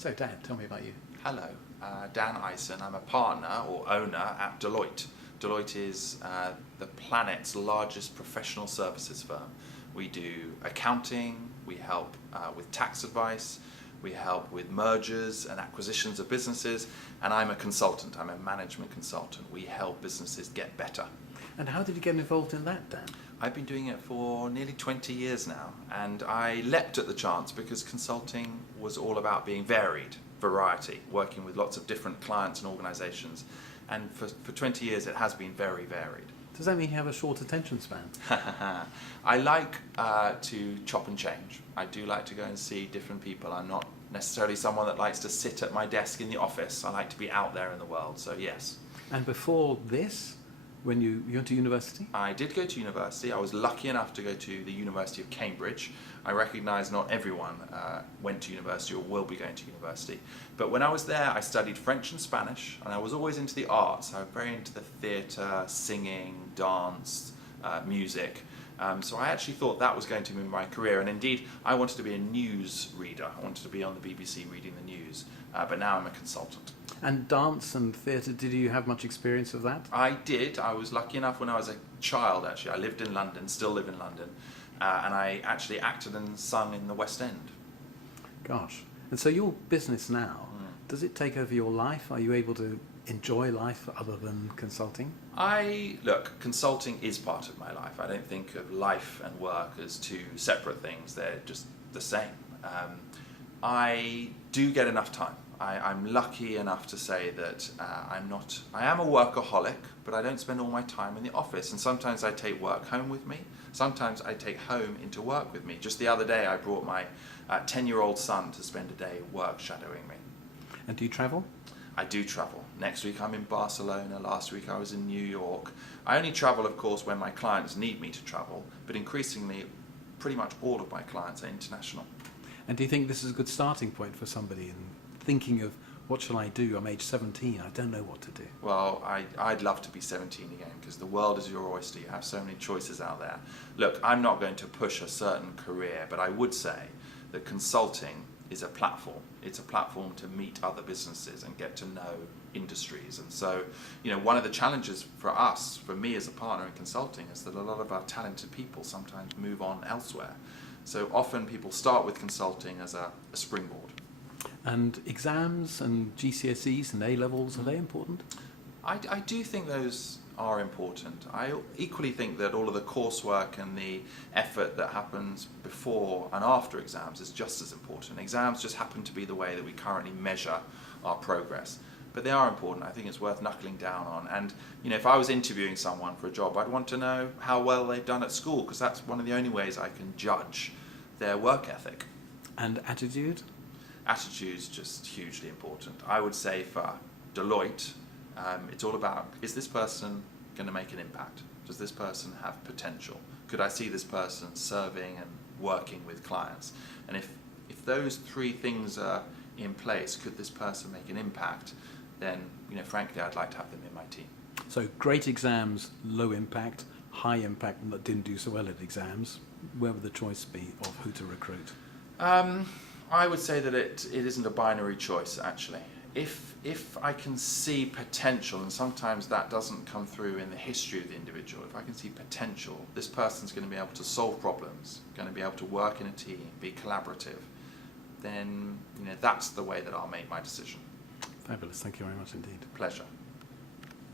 So Dan, tell me about you. Hello, Dan Eisen. I'm a partner or owner at Deloitte. Deloitte is the planet's largest professional services firm. We do accounting, we help with tax advice, we help with mergers and acquisitions of businesses, and I'm a consultant, I'm a management consultant. We help businesses get better. And how did you get involved in that, Dan? I've been doing it for nearly 20 years now, and I leapt at the chance because consulting was all about being varied, variety, working with lots of different clients and organisations. And for 20 years it has been very varied. Does that mean you have a short attention span? I like to chop and change. I do like to go and see different people. I'm not necessarily someone that likes to sit at my desk in the office. I like to be out there in the world, so yes. And before this, when you went to university? I did go to university. I was lucky enough to go to the University of Cambridge. I recognise not everyone went to university or will be going to university. But when I was there, I studied French and Spanish, and I was always into the arts. I was very into the theatre, singing, dance, music. So I actually thought that was going to be my career. And indeed, I wanted to be a news reader. I wanted to be on the BBC reading the news. But now I'm a consultant. And dance and theatre, did you have much experience of that? I did. I was lucky enough when I was a child, actually. I lived in London, still live in London. And I actually acted and sung in the West End. Gosh. And so your business now, does it take over your life? Are you able to enjoy life other than consulting? Look, consulting is part of my life. I don't think of life and work as two separate things. They're just the same. I do get enough time. I'm lucky enough to say that I am a workaholic, but I don't spend all my time in the office. And sometimes I take work home with me. Sometimes I take home into work with me. Just the other day, I brought my 10-year-old son to spend a day work shadowing me. And do you travel? I do travel. Next week I'm in Barcelona. Last week I was in New York. I only travel, of course, when my clients need me to travel, but increasingly, pretty much all of my clients are international. And do you think this is a good starting point for somebody in thinking of, what shall I do? I'm age 17, I don't know what to do. Well, I'd love to be 17 again, because the world is your oyster. You have so many choices out there. Look, I'm not going to push a certain career, but I would say that consulting is a platform. It's a platform to meet other businesses and get to know industries. And so, one of the challenges for us, for me as a partner in consulting, is that a lot of our talented people sometimes move on elsewhere. So often people start with consulting as a springboard. And exams and GCSEs and A-levels, are they important? I do think those are important. I equally think that all of the coursework and the effort that happens before and after exams is just as important. Exams just happen to be the way that we currently measure our progress. But they are important. I think it's worth knuckling down on. And if I was interviewing someone for a job, I'd want to know how well they've done at school, because that's one of the only ways I can judge their work ethic. And attitude? Attitude's just hugely important. I would say for Deloitte, it's all about, is this person going to make an impact? Does this person have potential? Could I see this person serving and working with clients? And if those three things are in place, could this person make an impact? Then, frankly, I'd like to have them in my team. So great exams, low impact, high impact, and that didn't do so well at exams. Where would the choice be of who to recruit? I would say that it isn't a binary choice, actually. If I can see potential, and sometimes that doesn't come through in the history of the individual, if I can see potential, this person's going to be able to solve problems, going to be able to work in a team, be collaborative, then that's the way that I'll make my decision. Fabulous. Thank you very much indeed. Pleasure.